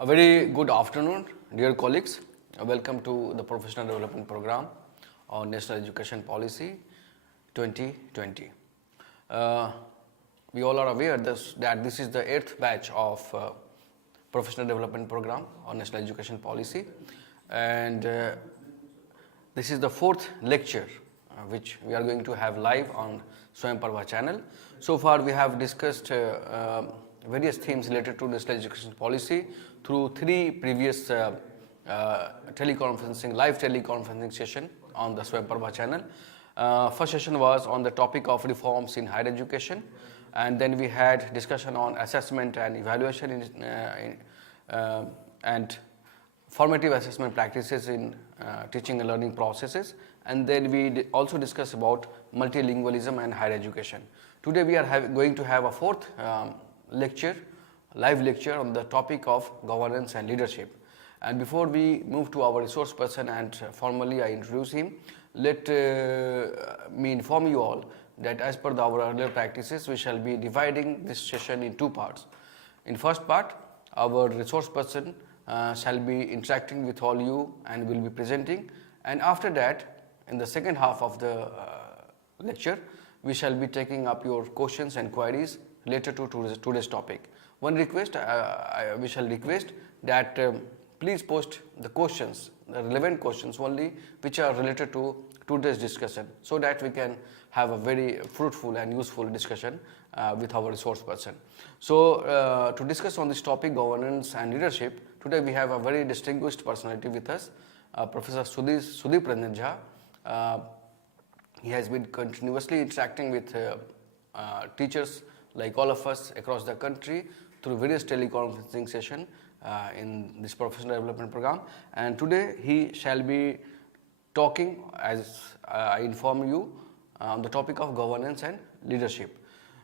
A very good afternoon, dear colleagues. Welcome to the Professional Development Program on National Education Policy 2020. We all are aware that this is the 8th batch of Professional Development Program on National Education Policy, and this is the 4th lecture which we are going to have live on Swayam Parva channel. So far we have discussed various themes related to national education policy through 3 previous live teleconferencing session on the Swayam Parva channel. First session was on the topic of reforms in higher education, and then we had discussion on assessment and evaluation and formative assessment practices in teaching and learning processes, and then we also discussed about multilingualism and higher education. Today we are going to have a 4th live lecture on the topic of governance and leadership. And before we move to our resource person and formally I introduce him, let me inform you all that as per our earlier practices, we shall be dividing this session in 2 parts. In first part, our resource person shall be interacting with all you and will be presenting, and after that, in the second half of the lecture, we shall be taking up your questions and queries related to today's topic. One request, we shall request that please post the questions, the relevant questions only, which are related to today's discussion, so that we can have a very fruitful and useful discussion with our resource person. So to discuss on this topic, governance and leadership, today we have a very distinguished personality with us, Professor Sudip Ranjan Jha. He has been continuously interacting with teachers like all of us across the country through various teleconferencing sessions in this professional development program, and today he shall be talking, as I inform you, on the topic of governance and leadership.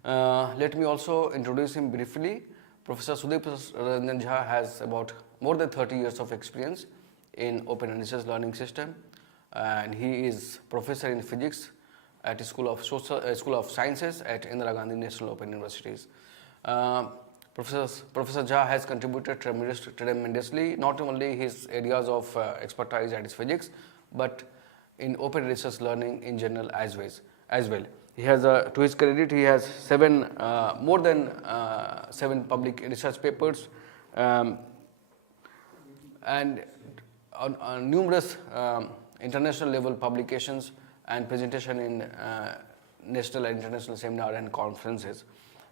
Let me also introduce him briefly. Professor Sudip Ranjan Jha has about more than 30 years of experience in open and research learning system, and he is professor in physics at School of Sciences at Indira Gandhi National Open Universities. Professor Jha has contributed tremendously, not only his areas of expertise at his physics, but in open research learning in general as well. He has, to his credit, he has more than 7 public research papers and on numerous international level publications and presentation in national and international seminar and conferences.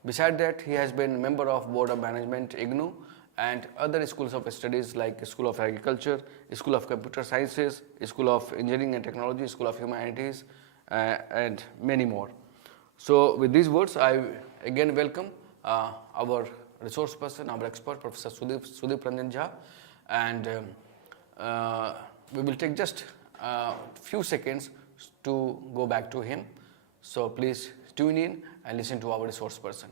Besides that, he has been member of Board of Management, IGNOU, and other schools of studies like School of Agriculture, School of Computer Sciences, School of Engineering and Technology, School of Humanities, and many more. So with these words, I again welcome our resource person, our expert, Professor Sudip Ranjan Jha, and we will take just a few seconds to go back to him. So please tune in and listen to our resource person.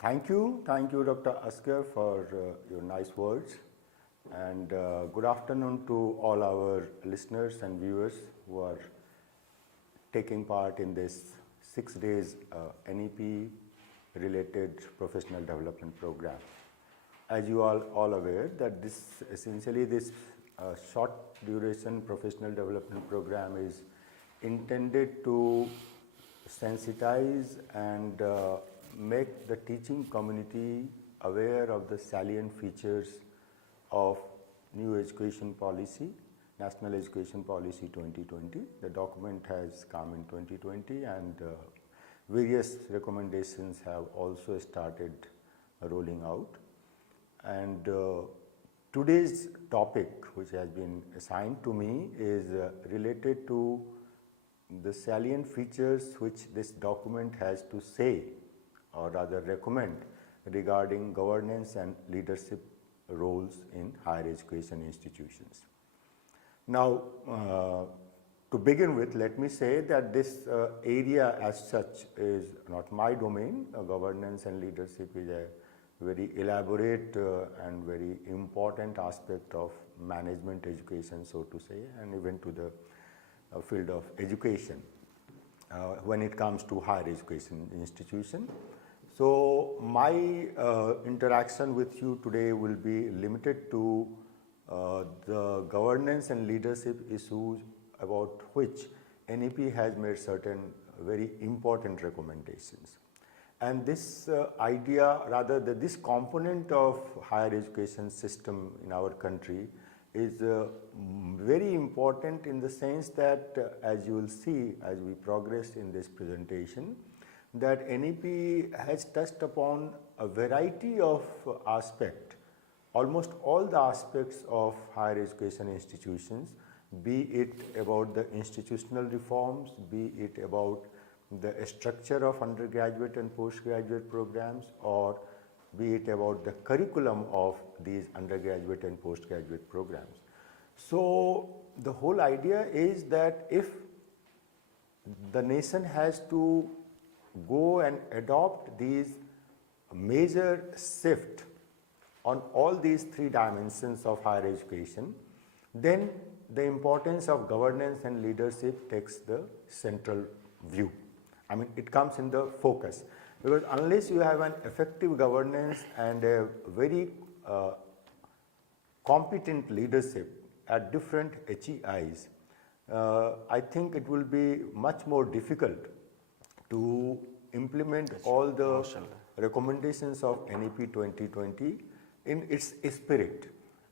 Thank you, Dr. Asgar, for your nice words, and good afternoon to all our listeners and viewers who are taking part in this 6 days NEP related professional development program. As you are all aware that this short duration professional development program is intended to sensitize and make the teaching community aware of the salient features of new education policy, National Education Policy 2020. The document has come in 2020 and various recommendations have also started rolling out. And today's topic, which has been assigned to me, is related to the salient features which this document has to say, or rather recommend, regarding governance and leadership roles in higher education institutions. Now, to begin with, let me say that this area as such is not my domain. Governance and leadership is a very elaborate and very important aspect of management education, so to say, and even to the field of education when it comes to higher education institution. So my interaction with you today will be limited to the governance and leadership issues about which NEP has made certain very important recommendations. And this idea, rather this component of higher education system in our country is very important in the sense that as you will see as we progress in this presentation, that NEP has touched upon a variety of aspects, almost all the aspects of higher education institutions, be it about the institutional reforms, be it about the structure of undergraduate and postgraduate programs, or be it about the curriculum of these undergraduate and postgraduate programs. So the whole idea is that if the nation has to go and adopt these major shift on all these three dimensions of higher education, then the importance of governance and leadership takes the central view. I mean, it comes in the focus, because unless you have an effective governance and a very competent leadership at different HEIs, I think it will be much more difficult to implement all the recommendations of NEP 2020 in its spirit.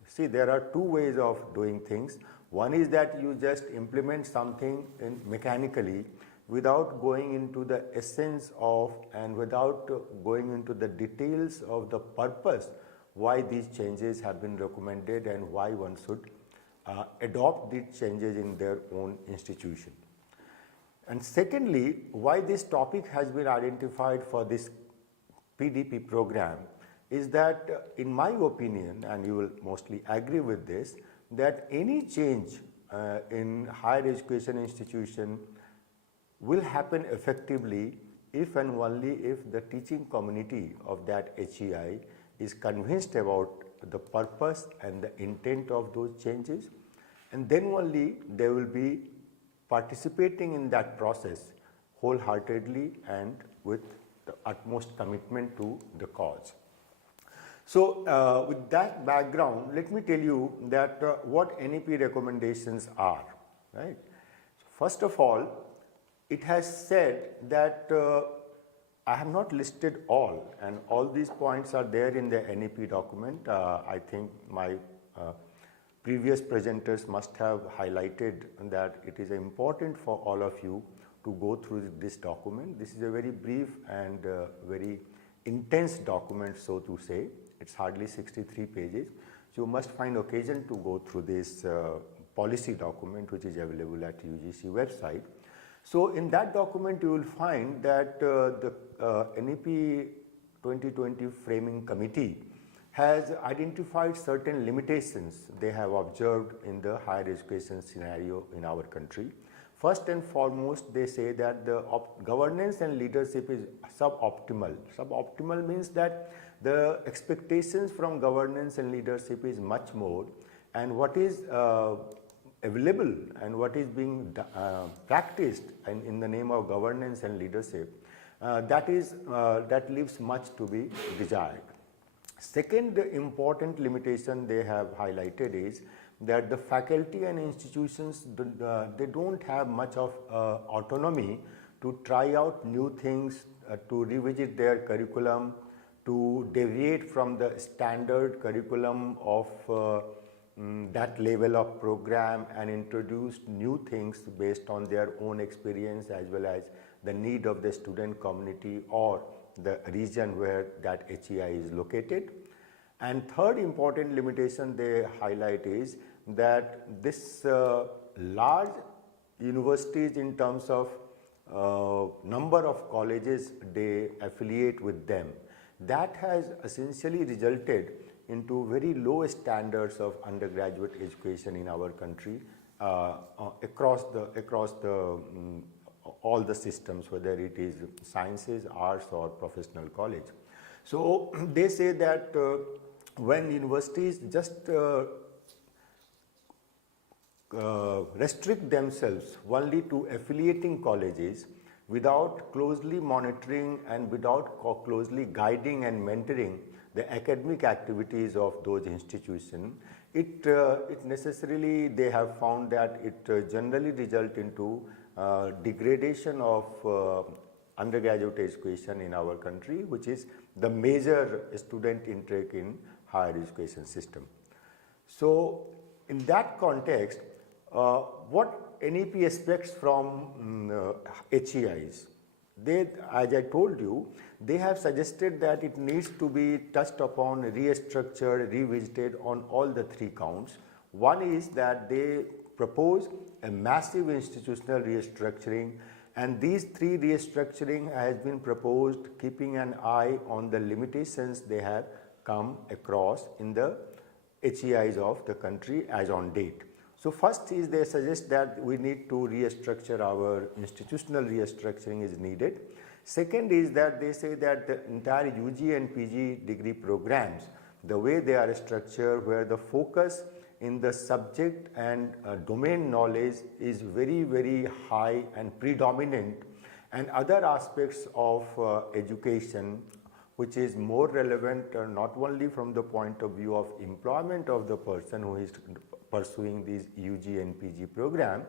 See, there are two ways of doing things. One is that you just implement something mechanically without going into the essence of and without going into the details of the purpose why these changes have been recommended and why one should adopt these changes in their own institution. And secondly, why this topic has been identified for this PDP program is that in my opinion, and you will mostly agree with this, that any change in higher education institution will happen effectively if and only if the teaching community of that HEI is convinced about the purpose and the intent of those changes, and then only they will be participating in that process wholeheartedly and with the utmost commitment to the cause. So with that background, let me tell you that what NEP recommendations are, right? First of all, it has said that I have not listed all, and all these points are there in the NEP document. I think my previous presenters must have highlighted that it is important for all of you to go through this document. This is a very brief and very intense document, so to say. It's hardly 63 pages. So you must find occasion to go through this policy document, which is available at UGC website. So in that document, you will find that the NEP 2020 Framing Committee has identified certain limitations they have observed in the higher education scenario in our country. First and foremost, they say that the governance and leadership is suboptimal. Suboptimal means that the expectations from governance and leadership is much more, and what is available and what is being practiced in the name of governance and leadership, that leaves much to be desired. Second important limitation they have highlighted is that the faculty and institutions, they don't have much of autonomy to try out new things, to revisit their curriculum, to deviate from the standard curriculum of that level of program and introduced new things based on their own experience as well as the need of the student community or the region where that HEI is located. And third important limitation they highlight is that this large universities in terms of number of colleges they affiliate with them, that has essentially resulted into very low standards of undergraduate education in our country across all the systems, whether it is sciences, arts or professional college. So they say that when universities just restrict themselves only to affiliating colleges without closely monitoring and without closely guiding and mentoring the academic activities of those institutions, it necessarily they have found that it generally result into degradation of undergraduate education in our country, which is the major student intake in higher education system. So in that context, what NEP expects from HEIs? They, as I told you, they have suggested that it needs to be touched upon, restructured, revisited on all the three counts. One is that they propose a massive institutional restructuring, and these three restructuring has been proposed keeping an eye on the limitations they have come across in the HEIs of the country as on date. So first is they suggest that we need to restructure, our institutional restructuring is needed. Second is that they say that the entire UG and PG degree programs, the way they are structured, where the focus in the subject and domain knowledge is very, very high and predominant, and other aspects of education which is more relevant not only from the point of view of employment of the person who is pursuing these UG and PG program,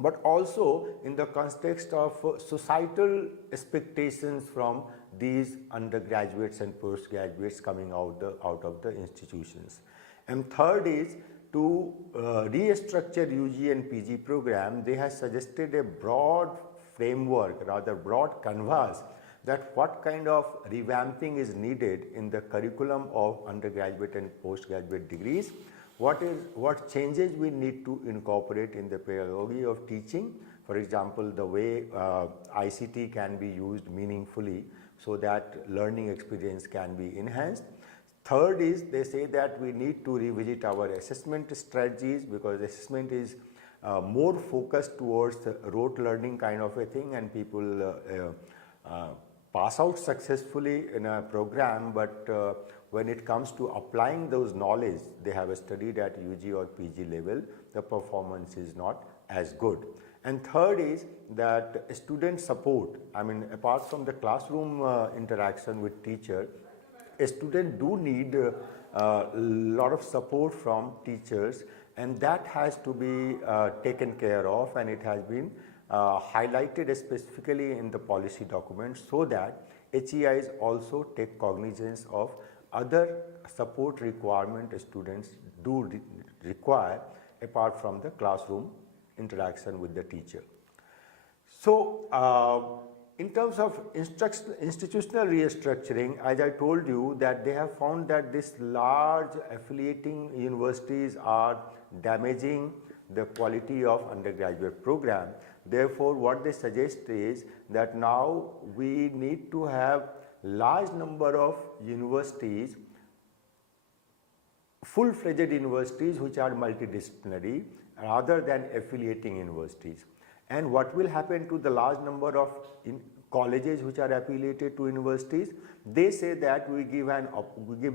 but also in the context of societal expectations from these undergraduates and postgraduates coming out of the institutions. And third is to restructure UG and PG program. They have suggested a broad framework, rather broad canvas, that what kind of revamping is needed in the curriculum of undergraduate and postgraduate degrees. What changes we need to incorporate in the pedagogy of teaching. For example, the way ICT can be used meaningfully so that learning experience can be enhanced. Third is they say that we need to revisit our assessment strategies, because assessment is more focused towards rote learning kind of a thing, and people pass out successfully in a program, but when it comes to applying those knowledge they have studied at UG or PG level, the performance is not as good. And third is that student support, I mean apart from the classroom interaction with teacher, a student do need a lot of support from teachers, and that has to be taken care of, and it has been highlighted specifically in the policy documents so that HEIs also take cognizance of other support requirement students do require apart from the classroom interaction with the teacher. So in terms of institutional restructuring, as I told you that they have found that this large affiliating universities are damaging the quality of undergraduate program. Therefore, what they suggest is that now we need to have large number of universities, full-fledged universities which are multidisciplinary rather than affiliating universities. And what will happen to the large number of colleges which are affiliated to universities? They say that we give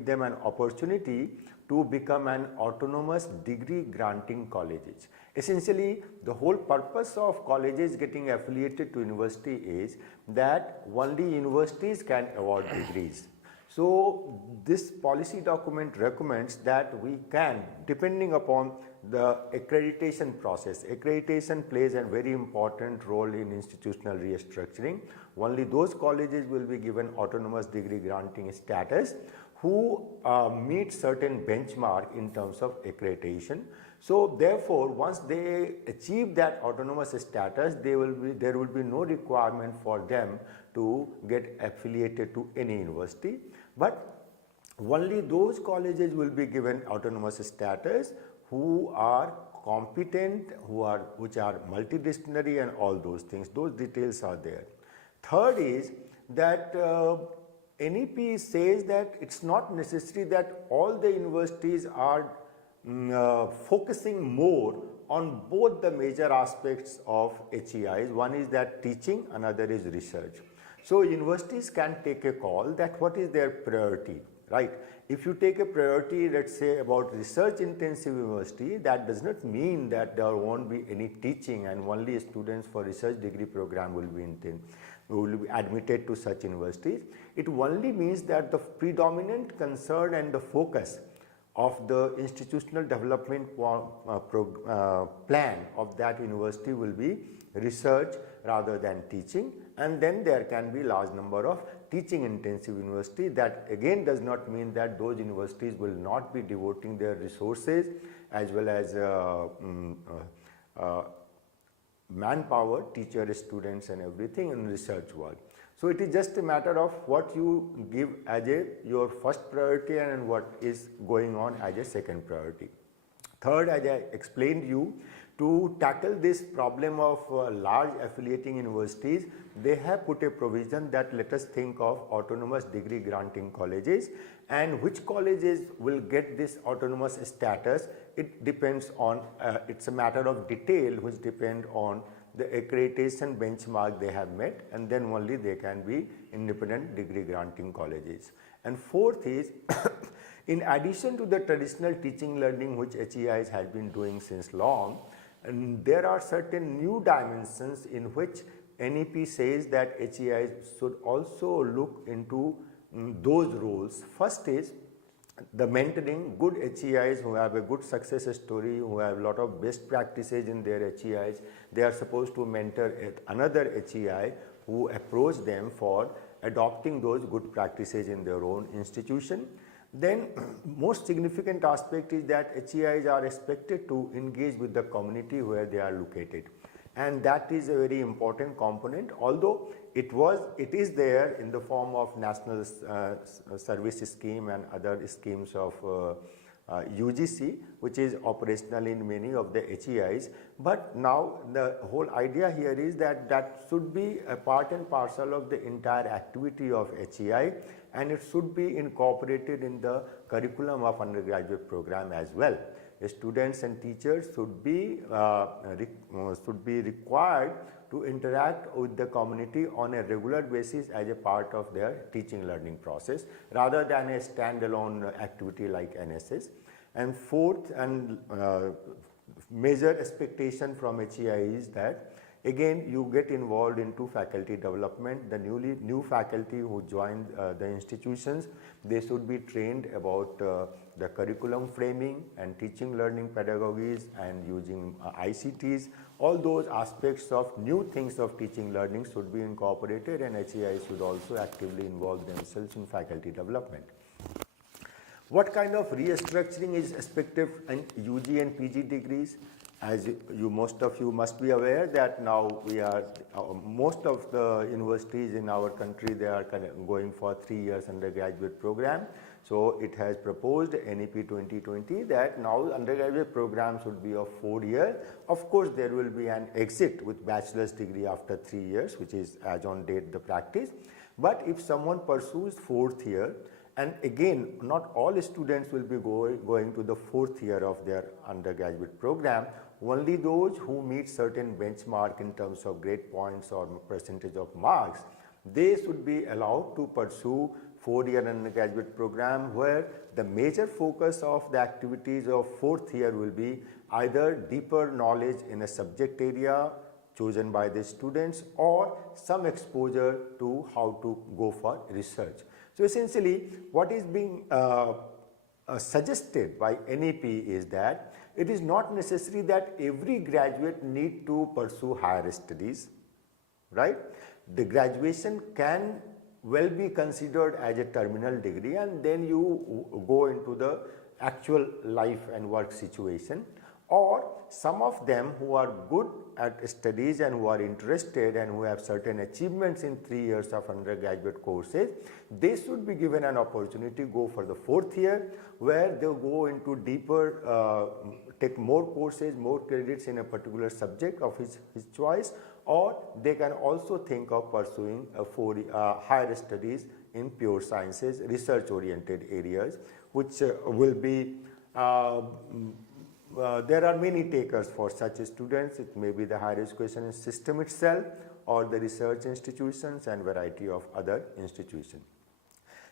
them an opportunity to become an autonomous degree granting colleges. Essentially, the whole purpose of colleges getting affiliated to university is that only universities can award degrees. So this policy document recommends that we can, depending upon the accreditation process, accreditation plays a very important role in institutional restructuring. Only those colleges will be given autonomous degree granting status who meet certain benchmark in terms of accreditation. So therefore, once they achieve that autonomous status, there will be no requirement for them to get affiliated to any university, but only those colleges will be given autonomous status who are competent, which are multidisciplinary and all those things. Those details are there. Third is that NEP says that it's not necessary that all the universities are focusing more on both the major aspects of HEIs. One is that teaching, another is research. So universities can take a call that what is their priority, right? If you take a priority, let's say about research intensive university, that does not mean that there won't be any teaching and only students for research degree program will be admitted to such universities. It only means that the predominant concern and the focus of the institutional development plan of that university will be research rather than teaching, and then there can be large number of teaching intensive university. That again does not mean that those universities will not be devoting their resources as well as manpower, teachers, students and everything in research work. So it is just a matter of what you give as your first priority and what is going on as a second priority. Third, as I explained you, to tackle this problem of large affiliating universities, they have put a provision that let us think of autonomous degree granting colleges, and which colleges will get this autonomous status. It depends on, it's a matter of detail which depend on the accreditation benchmark they have met, and then only they can be independent degree granting colleges. And fourth is in addition to the traditional teaching learning which HEIs has been doing since long, and there are certain new dimensions in which NEP says that HEIs should also look into those roles. First is the mentoring. Good HEIs who have a good success story, who have a lot of best practices in their HEIs, they are supposed to mentor another HEI who approach them for adopting those good practices in their own institution. Then most significant aspect is that HEIs are expected to engage with the community where they are located, and that is a very important component, although it is there in the form of national service scheme and other schemes of UGC, which is operational in many of the HEIs. But now the whole idea here is that that should be a part and parcel of the entire activity of HEI, and it should be incorporated in the curriculum of undergraduate program as well. The students and teachers should be required to interact with the community on a regular basis as a part of their teaching learning process rather than a standalone activity like NSS. And fourth and major expectation from HEI is that again you get involved into faculty development. The new faculty who join the institutions, they should be trained about the curriculum framing and teaching learning pedagogies and using ICTs. All those aspects of new things of teaching learning should be incorporated, and HEI should also actively involve themselves in faculty development. What kind of restructuring is expected in UG and PG degrees? As most of you must be aware that now we are, most of the universities in our country, they are going for 3 years undergraduate program. So it has proposed NEP-2020 that now undergraduate program should be of 4 years. Of course, there will be an exit with bachelor's degree after 3 years, which is as on date the practice. But if someone pursues 4th year, and again, not all students will be going to the 4th year of their undergraduate program, only those who meet certain benchmark in terms of grade points or percentage of marks, they should be allowed to pursue 4-year undergraduate program, where the major focus of the activities of 4th year will be either deeper knowledge in a subject area chosen by the students or some exposure to how to go for research. So essentially what is being suggested by NEP is that it is not necessary that every graduate need to pursue higher studies, right? The graduation can will be considered as a terminal degree, and then you go into the actual life and work situation. Or some of them who are good at studies and who are interested and who have certain achievements in 3 years of undergraduate courses, they should be given an opportunity to go for the 4th year, where they go into deeper, take more courses, more credits in a particular subject of his choice, or they can also think of pursuing higher studies in pure sciences, research oriented areas, which will be there are many takers for such students. It may be the higher education system itself, or the research institutions and variety of other institutions.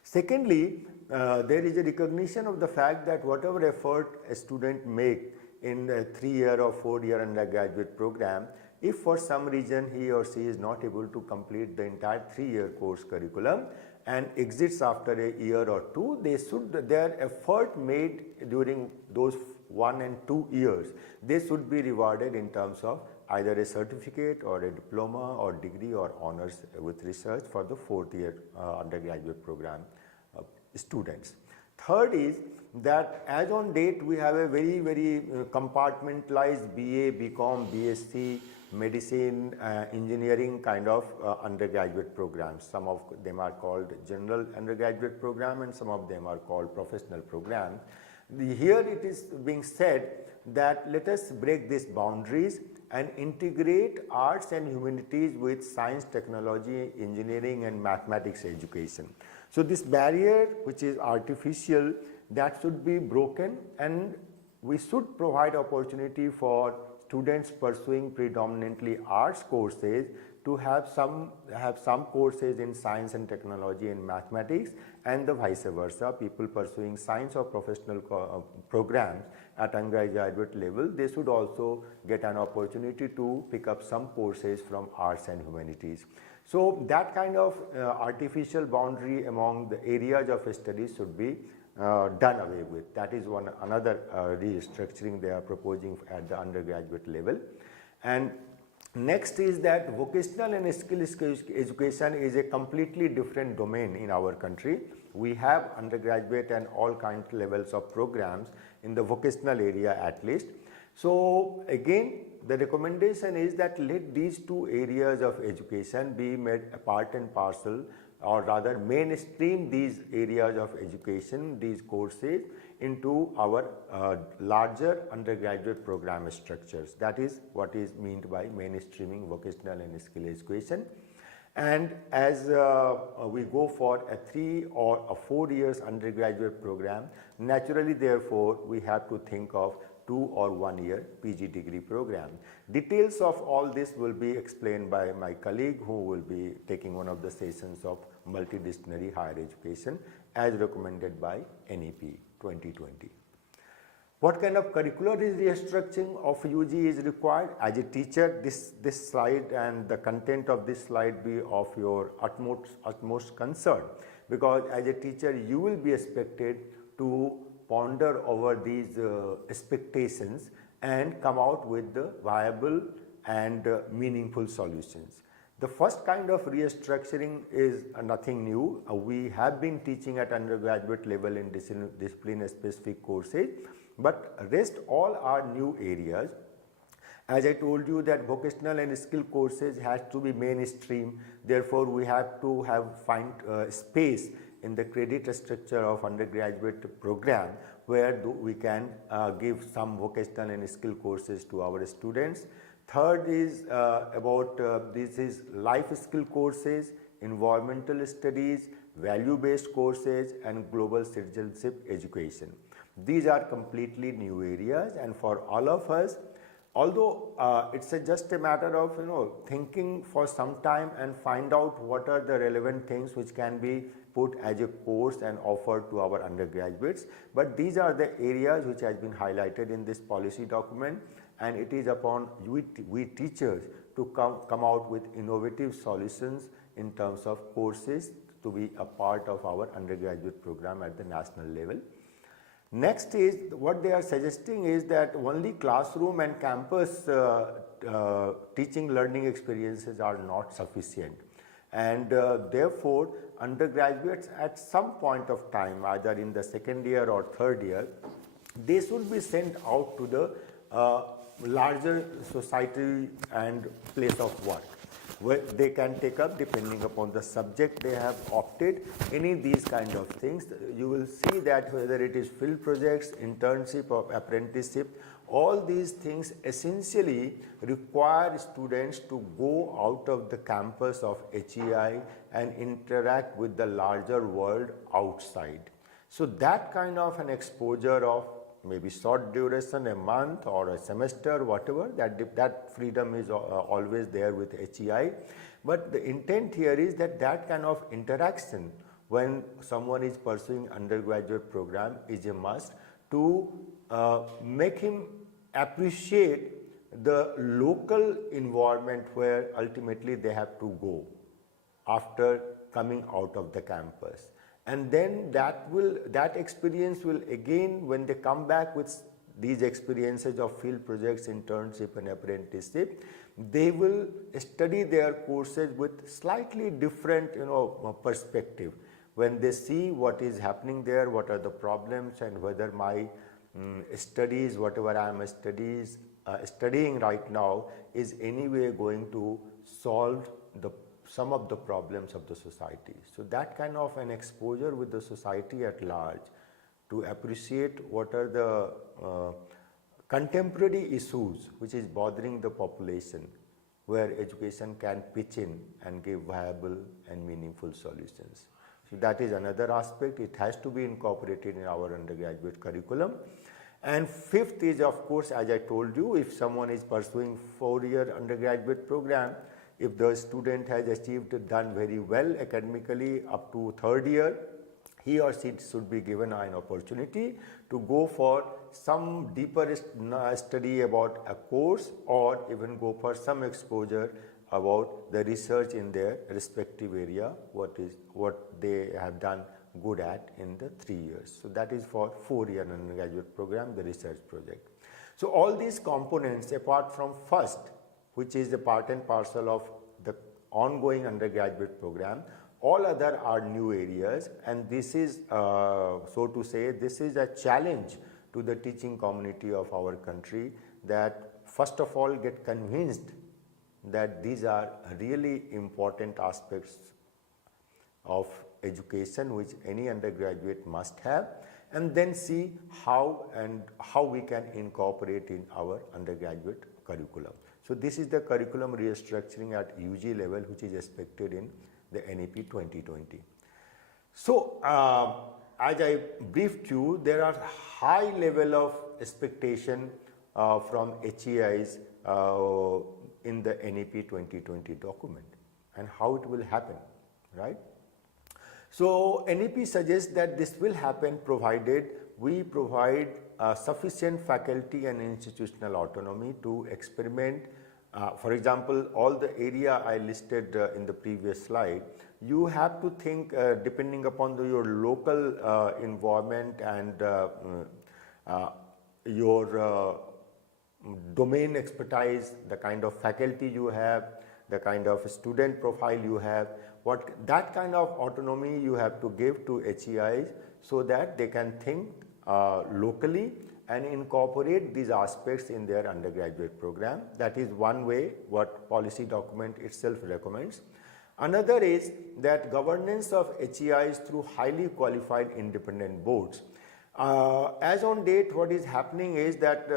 Secondly, there is a recognition of the fact that whatever effort a student make in a 3-year or 4-year undergraduate program, if for some reason he or she is not able to complete the entire 3-year course curriculum and exits after a year or two, their effort made during those 1 and 2 years, they should be rewarded in terms of either a certificate or a diploma or degree or honors with research for the 4th year undergraduate program students. Third is that as on date we have a very compartmentalized BA, BCom, BSc, medicine, engineering kind of undergraduate programs. Some of them are called general undergraduate program and some of them are called professional programs. Here it is being said that let us break these boundaries and integrate arts and humanities with science, technology, engineering and mathematics education. So this barrier, which is artificial, that should be broken, and we should provide opportunity for students pursuing predominantly arts courses to have some courses in science and technology and mathematics, and the vice versa. People pursuing science or professional programs at undergraduate level, they should also get an opportunity to pick up some courses from arts and humanities. So that kind of artificial boundary among the areas of studies should be done away with. That is another restructuring they are proposing at the undergraduate level. And next is that vocational and skill education is a completely different domain in our country. We have undergraduate and all kinds of levels of programs in the vocational area at least. So again, the recommendation is that let these two areas of education be made a part and parcel, or rather mainstream these areas of education, these courses into our larger undergraduate program structures. That is what is meant by mainstreaming vocational and skill education. And as we go for a 3 or a 4 years undergraduate program, naturally therefore we have to think of 2 or 1 year PG degree program. Details of all this will be explained by my colleague who will be taking one of the sessions of multidisciplinary higher education as recommended by NEP 2020. What kind of curricular restructuring of UG is required? As a teacher, this slide and the content of this slide be of your utmost concern, because as a teacher you will be expected to ponder over these expectations and come out with the viable and meaningful solutions. The first kind of restructuring is nothing new. We have been teaching at undergraduate level in discipline specific courses, but rest all are new areas. As I told you that vocational and skill courses has to be mainstream, therefore we have to find space in the credit structure of undergraduate program where we can give some vocational and skill courses to our students. Third is this is life skill courses, environmental studies, value-based courses and global citizenship education. These are completely new areas, and for all of us, although it's just a matter of thinking for some time and find out what are the relevant things which can be put as a course and offered to our undergraduates, but these are the areas which has been highlighted in this policy document, and it is upon we teachers to come out with innovative solutions in terms of courses to be a part of our undergraduate program at the national level. Next is what they are suggesting is that only classroom and campus teaching learning experiences are not sufficient. And therefore, undergraduates at some point of time, either in the second year or third year, they should be sent out to the larger society and place of work, where they can take up, depending upon the subject they have opted, any of these kind of things. You will see that whether it is field projects, internship or apprenticeship, all these things essentially require students to go out of the campus of HEI and interact with the larger world outside. So that kind of an exposure of maybe short duration, a month or a semester, whatever, that freedom is always there with HEI. But the intent here is that that kind of interaction when someone is pursuing undergraduate program is a must to make him appreciate the local environment where ultimately they have to go after coming out of the campus. And then that experience will again, when they come back with these experiences of field projects, internship and apprenticeship, they will study their courses with slightly different perspective. When they see what is happening there, what are the problems, and whether my studies, whatever I am studying right now, is anyway going to solve some of the problems of the society. So that kind of an exposure with the society at large to appreciate what are the contemporary issues which is bothering the population, where education can pitch in and give viable and meaningful solutions. So that is another aspect. It has to be incorporated in our undergraduate curriculum. And fifth is, of course, as I told you, if someone is pursuing 4-year undergraduate program, if the student has done very well academically up to third year, he or she should be given an opportunity to go for some deeper study about a course, or even go for some exposure about the research in their respective area, what they have done good at in the 3 years. So that is for 4-year undergraduate program, the research project. So all these components, apart from first, which is the part and parcel of the ongoing undergraduate program, all other are new areas, and this is, so to say, this is a challenge to the teaching community of our country, that first of all get convinced that these are really important aspects of education which any undergraduate must have, and then see how we can incorporate in our undergraduate curriculum. So this is the curriculum restructuring at UG level, which is expected in the NEP-2020. So as I briefed you, there are high level of expectation from HEIs in the NEP-2020 document, and how it will happen, right? So NEP suggests that this will happen provided we provide sufficient faculty and institutional autonomy to experiment. For example, all the area I listed in the previous slide, you have to think depending upon your local environment and your domain expertise, the kind of faculty you have, the kind of student profile you have, that kind of autonomy you have to give to HEIs so that they can think locally and incorporate these aspects in their undergraduate program. That is one way what policy document itself recommends. Another is that governance of HEIs through highly qualified independent boards. As on date, what is happening is that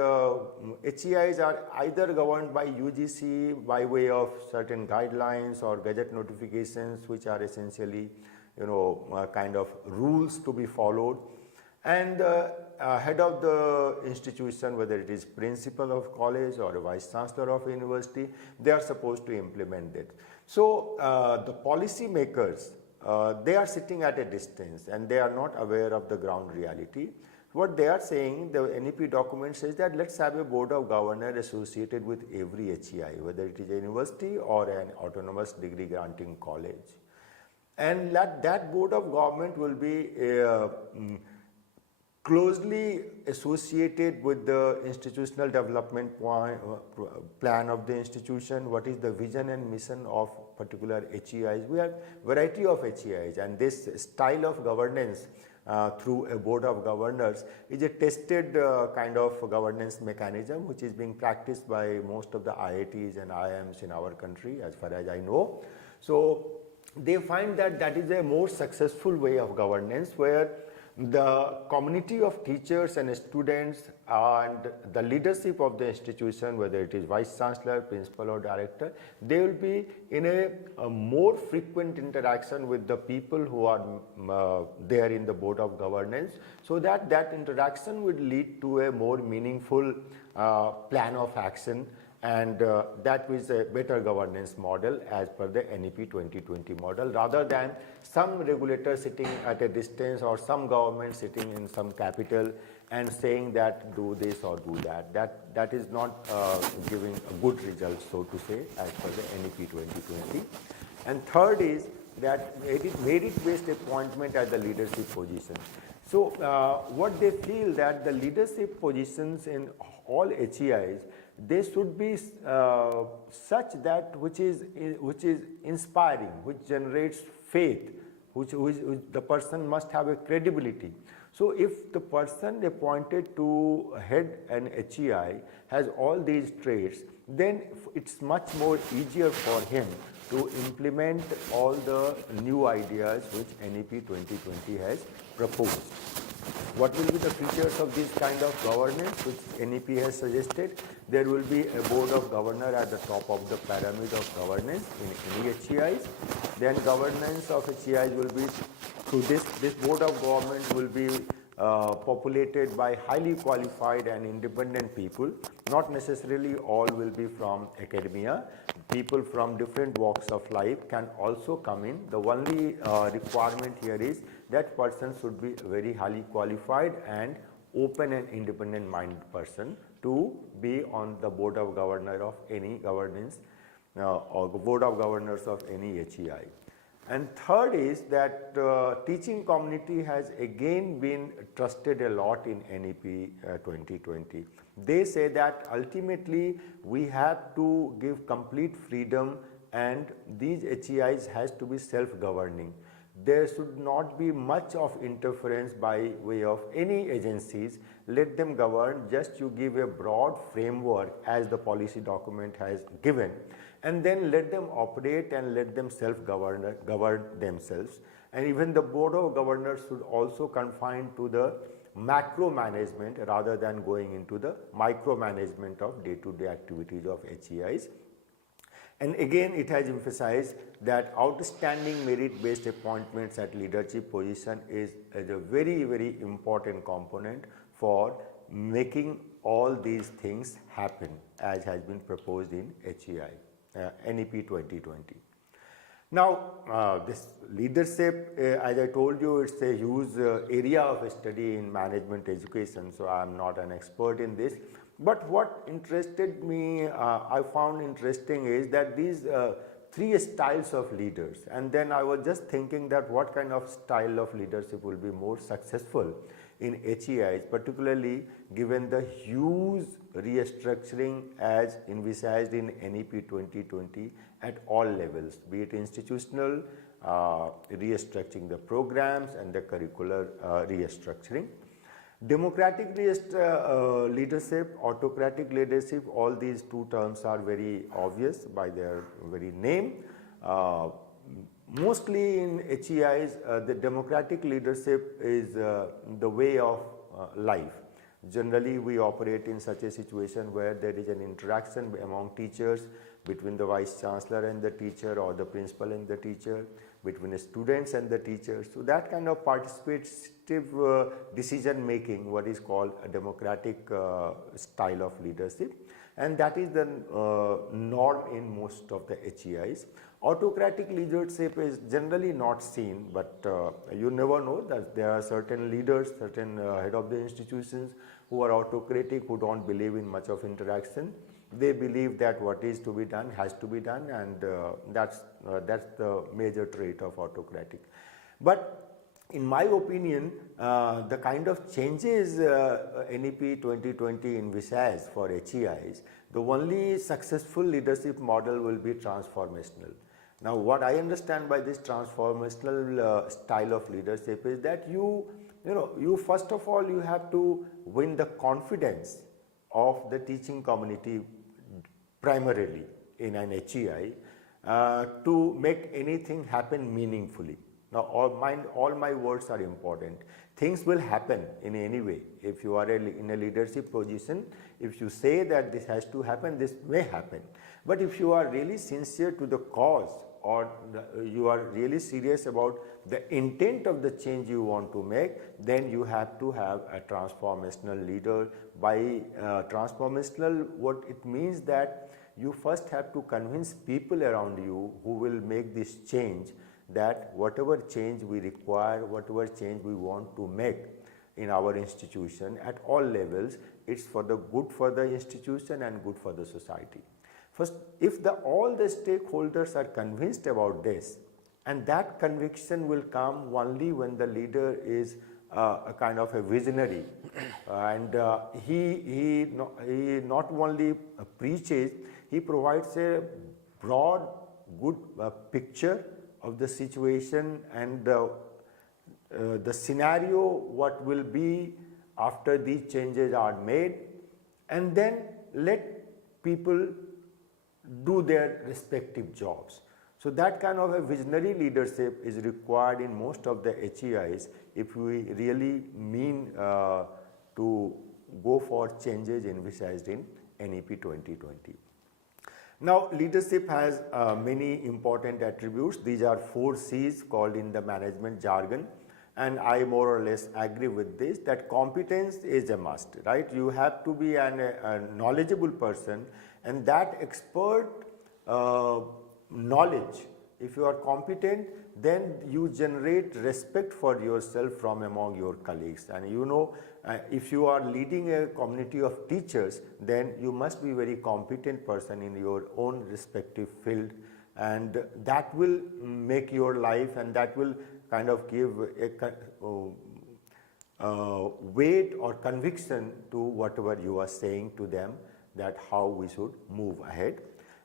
HEIs are either governed by UGC by way of certain guidelines or gazette notifications, which are essentially, kind of rules to be followed, and head of the institution, whether it is principal of college or a vice chancellor of university, they are supposed to implement it. So the policy makers, they are sitting at a distance and they are not aware of the ground reality. What they are saying, the NEP document says that let's have a board of governors associated with every HEI, whether it is a university or an autonomous degree granting college. And that board of government will be closely associated with the institutional development plan of the institution, what is the vision and mission of particular HEIs. We have variety of HEIs, and this style of governance through a board of governors is a tested kind of governance mechanism which is being practiced by most of the IITs and IIMs in our country as far as I know. So they find that that is a more successful way of governance, where the community of teachers and students and the leadership of the institution, whether it is vice chancellor, principal or director, they will be in a more frequent interaction with the people who are there in the board of governance, so that that interaction would lead to a more meaningful plan of action, and that is a better governance model as per the NEP 2020 model, rather than some regulator sitting at a distance or some government sitting in some capital and saying that do this or do that. That is not giving a good result, so to say, as per the NEP 2020. And third is that merit-based appointment at the leadership position. So what they feel that the leadership positions in all HEIs, they should be such that which is inspiring, which generates faith, which the person must have a credibility. So if the person appointed to head an HEI has all these traits, then it's much more easier for him to implement all the new ideas which NEP 2020 has proposed. What will be the features of this kind of governance which NEP has suggested? There will be a board of governor at the top of the pyramid of governance in any HEIs. Then governance of HEIs will be through this board of government will be populated by highly qualified and independent people. Not necessarily all will be from academia. People from different walks of life can also come in. The only requirement here is that person should be very highly qualified and open and independent minded person to be on the board of governor of any governance or board of governors of any HEI. And third is that teaching community has again been trusted a lot in NEP 2020. They say that ultimately we have to give complete freedom, and these HEIs has to be self-governing. There should not be much of interference by way of any agencies. Let them govern, just you give a broad framework as the policy document has given, and then let them operate and let them govern themselves. And even the board of governors should also confine to the macro management rather than going into the micro management of day-to-day activities of HEIs. And again, it has emphasized that outstanding merit-based appointments at leadership position is a very, very important component for making all these things happen as has been proposed in HEI, NEP 2020. Now, this leadership, as I told you, it's a huge area of study in management education, so I am not an expert in this. But what interested me, I found interesting is that these three styles of leaders, and then I was just thinking that what kind of style of leadership will be more successful in HEIs, particularly given the huge restructuring as envisaged in NEP 2020 at all levels, be it institutional, restructuring the programs and the curricular restructuring. Democratic leadership, autocratic leadership, all these two terms are very obvious by their very name. Mostly in HEIs, the democratic leadership is the way of life. Generally, we operate in such a situation where there is an interaction among teachers, between the vice chancellor and the teacher, or the principal and the teacher, between the students and the teachers. So that kind of participative decision making, what is called a democratic style of leadership, and that is the norm in most of the HEIs. Autocratic leadership is generally not seen, but you never know that there are certain leaders, certain head of the institutions who are autocratic, who don't believe in much of interaction. They believe that what is to be done has to be done, and that's the major trait of autocratic. But in my opinion, the kind of changes NEP 2020 envisages for HEIs, the only successful leadership model will be transformational. Now, what I understand by this transformational style of leadership is that you first of all, you have to win the confidence of the teaching community primarily in an HEI to make anything happen meaningfully. Now, all my words are important. Things will happen in any way. If you are in a leadership position, if you say that this has to happen, this may happen. But if you are really sincere to the cause, or you are really serious about the intent of the change you want to make, then you have to have a transformational leader. By transformational, what it means that you first have to convince people around you who will make this change, that whatever change we require, whatever change we want to make in our institution at all levels, it's for the good for the institution and good for the society. First, if all the stakeholders are convinced about this, and that conviction will come only when the leader is a kind of a visionary, and he not only preaches, he provides a broad, good picture of the situation and the scenario, what will be after these changes are made, and then let people do their respective jobs. So that kind of a visionary leadership is required in most of the HEIs if we really mean to go for changes envisaged in NEP 2020. Now, leadership has many important attributes. These are 4 C's called in the management jargon, and I more or less agree with this, that competence is a must, right? You have to be a knowledgeable person, and that expert knowledge, if you are competent, then you generate respect for yourself from among your colleagues. And if you are leading a community of teachers, then you must be a very competent person in your own respective field, and that will make your life, and that will kind of give a weight or conviction to whatever you are saying to them, that how we should move ahead.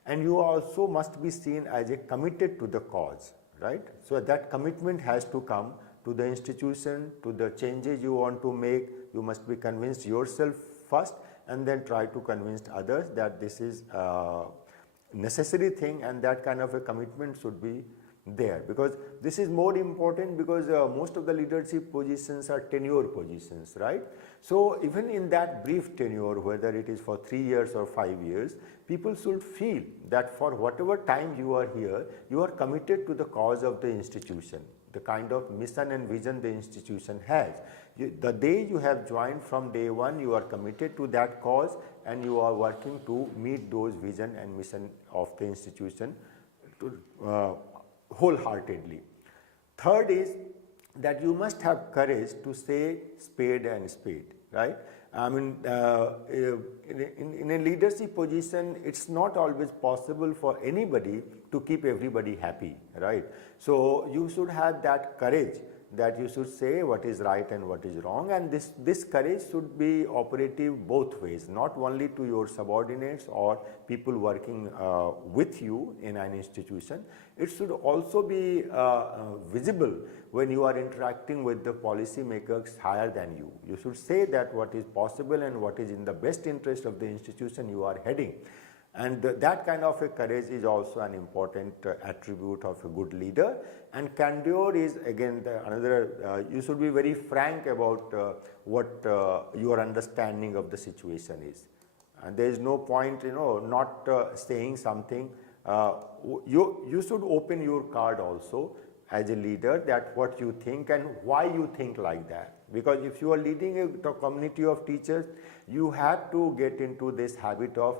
And you also must be seen as a committed to the cause, right? So that commitment has to come to the institution, to the changes you want to make. You must be convinced yourself first, and then try to convince others that this is a necessary thing, and that kind of a commitment should be there, because this is more important, because most of the leadership positions are tenure positions, right? So even in that brief tenure, whether it is for 3 years or 5 years, people should feel that for whatever time you are here, you are committed to the cause of the institution, the kind of mission and vision the institution has. The day you have joined, from day one, you are committed to that cause, and you are working to meet those vision and mission of the institution wholeheartely. Third is that you must have courage to say spade and spade, right? I mean, in a leadership position, it's not always possible for anybody to keep everybody happy, right? So you should have that courage, that you should say what is right and what is wrong, and this courage should be operative both ways, not only to your subordinates or people working with you in an institution. It should also be visible when you are interacting with the policy makers higher than you. You should say that what is possible and what is in the best interest of the institution you are heading. And that kind of a courage is also an important attribute of a good leader. And candor is again another, you should be very frank about what your understanding of the situation is. And there is no point, not saying something. You should open your card also as a leader, that what you think and why you think like that. Because if you are leading a community of teachers, you have to get into this habit of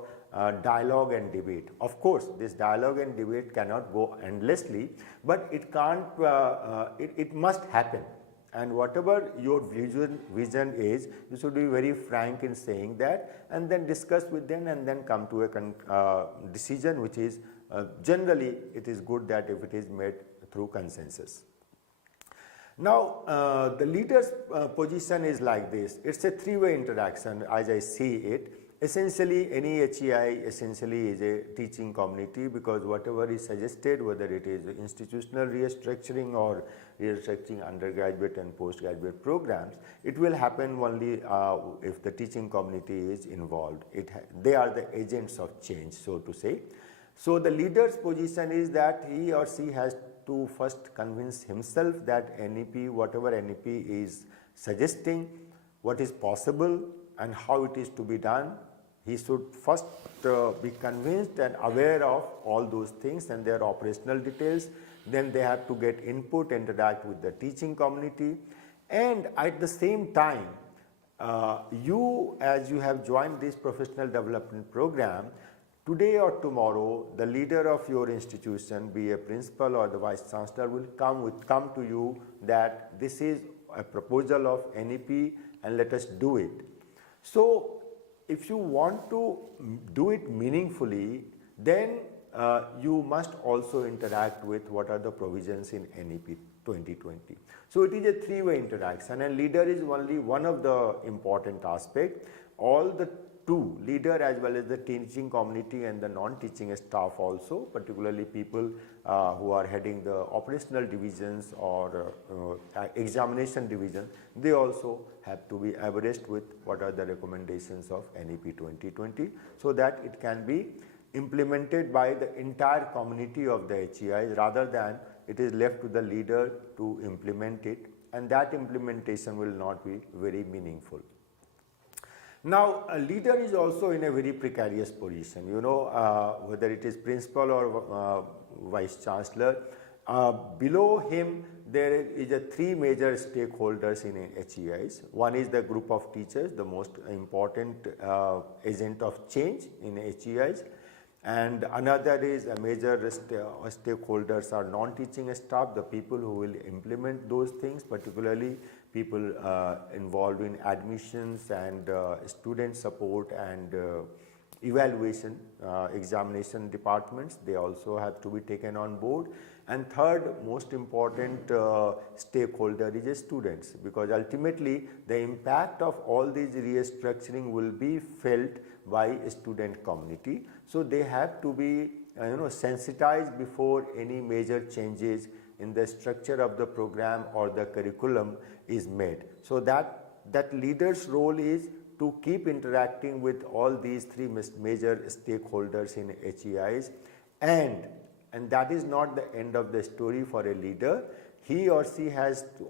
dialogue and debate. Of course, this dialogue and debate cannot go endlessly, but it can't. It must happen. And whatever your vision is, you should be very frank in saying that, and then discuss with them, and then come to a decision, which is generally it is good that if it is made through consensus. Now, the leader's position is like this. It's a three-way interaction as I see it. Essentially, any HEI essentially is a teaching community, because whatever is suggested, whether it is institutional restructuring or restructuring undergraduate and postgraduate programs, it will happen only if the teaching community is involved. They are the agents of change, so to say. So the leader's position is that he or she has to first convince himself that NEP, whatever NEP is suggesting, what is possible and how it is to be done. He should first be convinced and aware of all those things and their operational details. Then they have to get input, interact with the teaching community, and at the same time, you, as you have joined this professional development program, today or tomorrow, the leader of your institution, be a principal or the vice chancellor, will come to you that this is a proposal of NEP and let us do it. So, if you want to do it meaningfully, then you must also interact with what are the provisions in NEP 2020. So it is a three-way interaction, and leader is only one of the important aspects. All the two, leader as well as the teaching community and the non-teaching staff also, particularly people who are heading the operational divisions or examination division, they also have to be abreast with what are the recommendations of NEP 2020, so that it can be implemented by the entire community of the HEIs, rather than it is left to the leader to implement it, and that implementation will not be very meaningful. Now, a leader is also in a very precarious position, whether it is principal or vice chancellor. Below him, there is three major stakeholders in HEIs. One is the group of teachers, the most important agent of change in HEIs. And another is a major stakeholders are non-teaching staff, the people who will implement those things, particularly people involved in admissions and student support and evaluation, examination departments. They also have to be taken on board. And third most important stakeholder is students, because ultimately the impact of all these restructuring will be felt by a student community. So they have to be sensitized before any major changes in the structure of the program or the curriculum is made. So that leader's role is to keep interacting with all these three major stakeholders in HEIs, and that is not the end of the story for a leader. He or she has to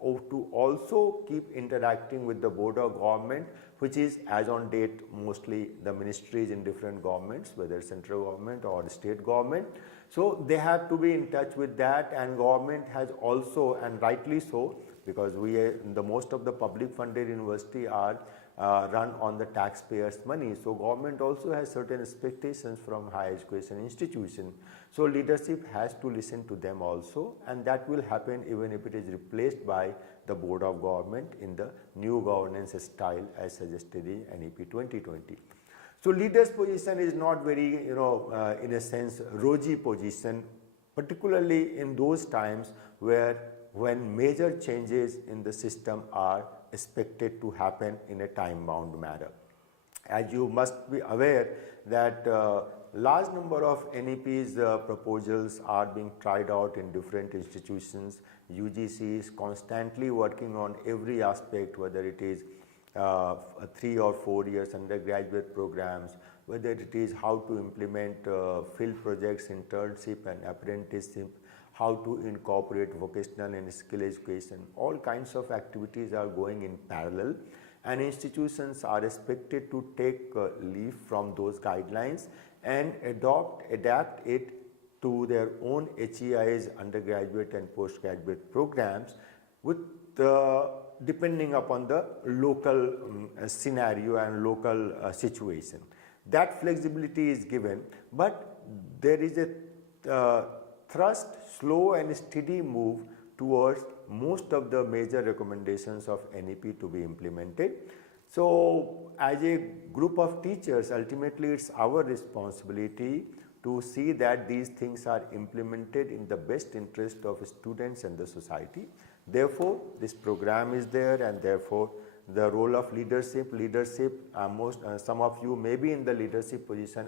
also keep interacting with the board of government, which is as on date mostly the ministries in different governments, whether central government or state government. So they have to be in touch with that, and government has also, and rightly so, because the most of the public funded university are run on the taxpayers' money. So government also has certain expectations from higher education institution. So leadership has to listen to them also, and that will happen even if it is replaced by the board of government in the new governance style as suggested in NEP 2020. So leader's position is not very, in a sense, rosy position, particularly in those times when major changes in the system are expected to happen in a time-bound manner. As you must be aware that large number of NEP's proposals are being tried out in different institutions. UGC is constantly working on every aspect, whether it is 3 or 4 years undergraduate programs, whether it is how to implement field projects, internship and apprenticeship, how to incorporate vocational and skill education. All kinds of activities are going in parallel, and institutions are expected to take leaf from those guidelines and adapt it to their own HEI's undergraduate and postgraduate programs with depending upon the local scenario and local situation. That flexibility is given, but there is a thrust, slow and steady move towards most of the major recommendations of NEP to be implemented. So as a group of teachers, ultimately it's our responsibility to see that these things are implemented in the best interest of students and the society. Therefore, this program is there, and therefore the role of leadership, some of you may be in the leadership position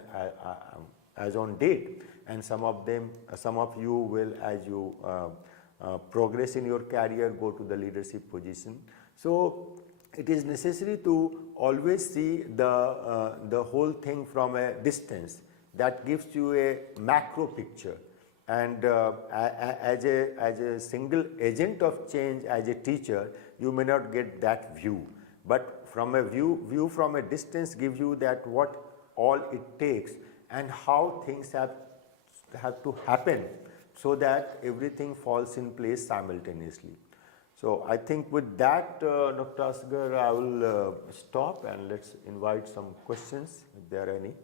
as on date, and some of you will, as you progress in your career, go to the leadership position. So it is necessary to always see the whole thing from a distance. That gives you a macro picture, and as a single agent of change, as a teacher, you may not get that view, but from a view from a distance gives you that what all it takes and how things have to happen so that everything falls in place simultaneously. So I think with that, Dr. Asgar, I will stop, and let's invite some questions if there are any.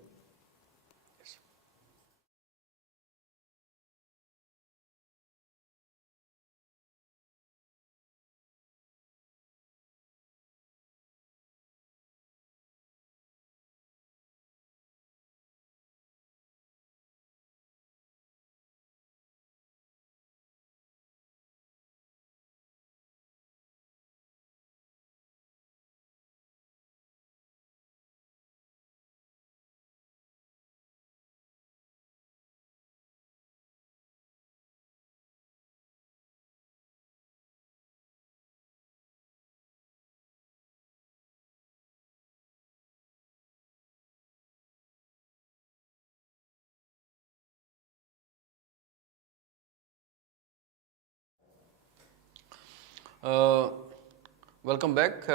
Welcome back,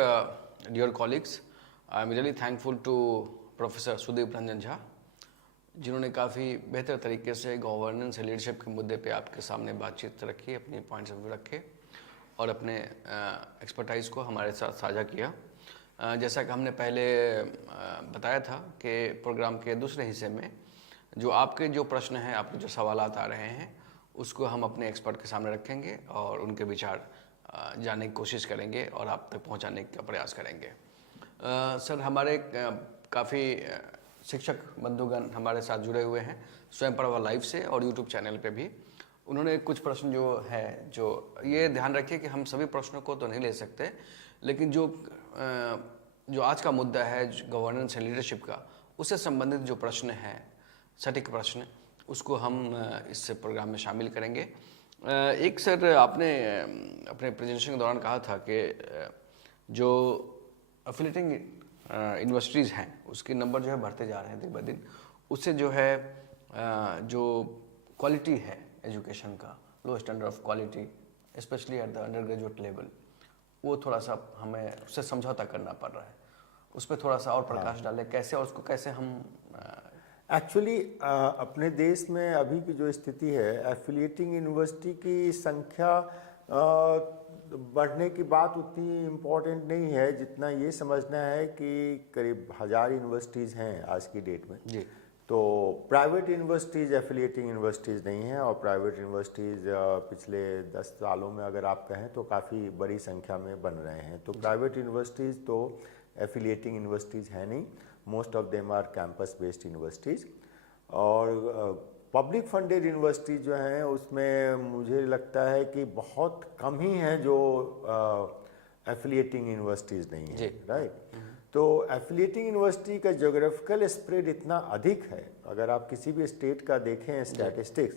dear colleagues. I am really thankful to Professor Sudeep Ranjan Jha, जिन्होंने काफ़ी बेहतर तरीके से governance और leadership के मुद्दे पे आपके सामने बातचीत रखी, अपनी पॉइंट्स ऑफ व्यू रखे और अपने एक्सपर्टाइज को हमारे साथ साझा किया। जैसा कि हमने पहले बताया था कि प्रोग्राम के दूसरे हिस्से में जो आपके जो प्रश्न हैं, आपके जो सवालात आ रहे हैं, उसको हम अपने एक्सपर्ट के सामने रखेंगे और उनके विचार जानने की कोशिश करेंगे और आप तक पहुंचाने का प्रयास करेंगे। सर, हमारे काफ़ी शिक्षक बंधुगण हमारे साथ जुड़े हुए हैं स्वयं प्रभा लाइव से और यूट्यूब चैनल पे भी। उन्होंने कुछ प्रश्न जो है, जो ये ध्यान रखिए कि हम सभी प्रश्नों को तो नहीं ले सकते, लेकिन जो आज का मुद्दा है गवर्नेंस एंड लीडरशिप का, उससे संबंधित जो प्रश्न हैं, सटीक प्रश्न, उसको हम इस प्रोग्राम में शामिल करेंगे। एक सर, आपने अपने प्रेजेंटेशन के दौरान कहा था कि जो एफिलिएटिंग यूनिवर्सिटीज़ हैं उसके नंबर जो है बढ़ते जा रहे हैं दिन ब दिन। उससे जो है जो क्वालिटी है एजुकेशन का, low standard of quality specially at the undergraduate level, वो थोड़ा सा हमें उससे समझौता करना पड़ रहा है। उस पर थोड़ा सा और प्रकाश डालें, कैसे और उसको कैसे हम एक्चुअली अपने देश में अभी की जो स्थिति है, एफिलिएटिंग यूनिवर्सिटी की संख्या बढ़ने की बात उतनी इम्पोर्टेंट नहीं है जितना ये समझना है कि करीब 1000 यूनिवर्सिटीज़ हैं आज की डेट में जी। तो प्राइवेट यूनिवर्सिटीज़ एफिलिएटिंग यूनिवर्सिटीज़ नहीं हैं, और प्राइवेट यूनिवर्सिटीज़ पिछले 10 सालों में अगर आप कहें तो काफ़ी बड़ी संख्या में बन रहे हैं। तो प्राइवेट यूनिवर्सिटीज़ तो एफिलिएटिंग यूनिवर्सिटीज़ हैं नहीं, most of them are campus based universities. और पब्लिक फंडेड यूनिवर्सिटी जो हैं उसमें मुझे लगता है कि बहुत कम ही हैं जो एफिलिएटिंग यूनिवर्सिटीज़ नहीं हैं, राइट। तो एफिलिएटिंग यूनिवर्सिटी का ज्योग्राफिकल स्प्रेड इतना अधिक है, अगर आप किसी भी स्टेट का देखें स्टैटिस्टिक्स,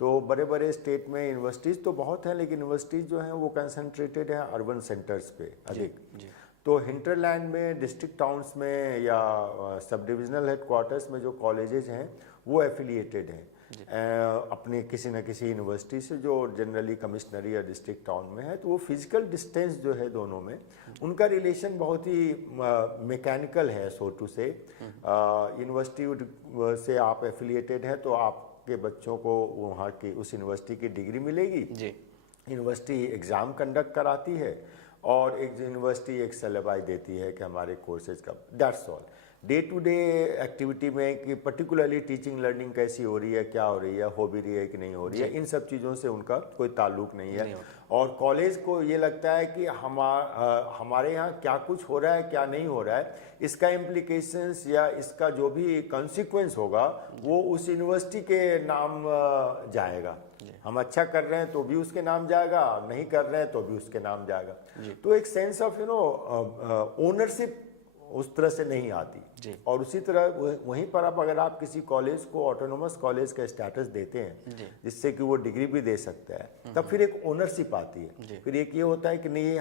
तो बड़े बड़े स्टेट में यूनिवर्सिटीज़ तो बहुत हैं, लेकिन यूनिवर्सिटीज़ जो हैं वो कंसंट्रेटेड हैं अर्बन सेंटर्स पे अधिक। तो हिंटरलैंड में, डिस्ट्रिक्ट टाउन्स में या सब डिविजनल हेडक्वार्टर्स में जो कॉलेजेस हैं वो एफिलिएटेड हैं अपने किसी न किसी यूनिवर्सिटी से जो जनरली कमिश्नरी या डिस्ट्रिक्ट टाउन में है। तो वो फिजिकल डिस्टेंस जो है दोनों में, उनका रिलेशन बहुत ही मैकेनिकल है, सो टू से। यूनिवर्सिटी से आप एफिलिएटेड हैं तो आपके बच्चों को वहाँ की उस यूनिवर्सिटी की डिग्री मिलेगी। यूनिवर्सिटी एग्ज़ाम कंडक्ट कराती है और एक यूनिवर्सिटी एक सिलेबस देती है कि हमारे कोर्सेज का, that's all. Day to day activity में कि पर्टिकुलरली टीचिंग लर्निंग कैसी हो रही है, क्या हो रही है, हो भी रही है कि नहीं हो रही है, इन सब चीज़ों से उनका कोई ताल्लुक नहीं है। और कॉलेज को ये लगता है कि हमारे यहाँ क्या कुछ हो रहा है, क्या नहीं हो रहा है, इसका इम्प्लीकेशंस या इसका जो भी कॉन्सिक्वेंस होगा वो उस यूनिवर्सिटी के नाम जाएगा। हम अच्छा कर रहे हैं तो भी उसके नाम जाएगा, नहीं कर रहे हैं तो भी उसके नाम जाएगा। तो एक सेंस ऑफ ओनरशिप उस तरह से नहीं आती। और उसी तरह वहीं पर अगर आप किसी कॉलेज को ऑटोनोमस कॉलेज का स्टेटस देते हैं जिससे कि वो डिग्री भी दे सकता है, तब फिर एक ओनरशिप आती है। फिर एक ये होता है कि नहीं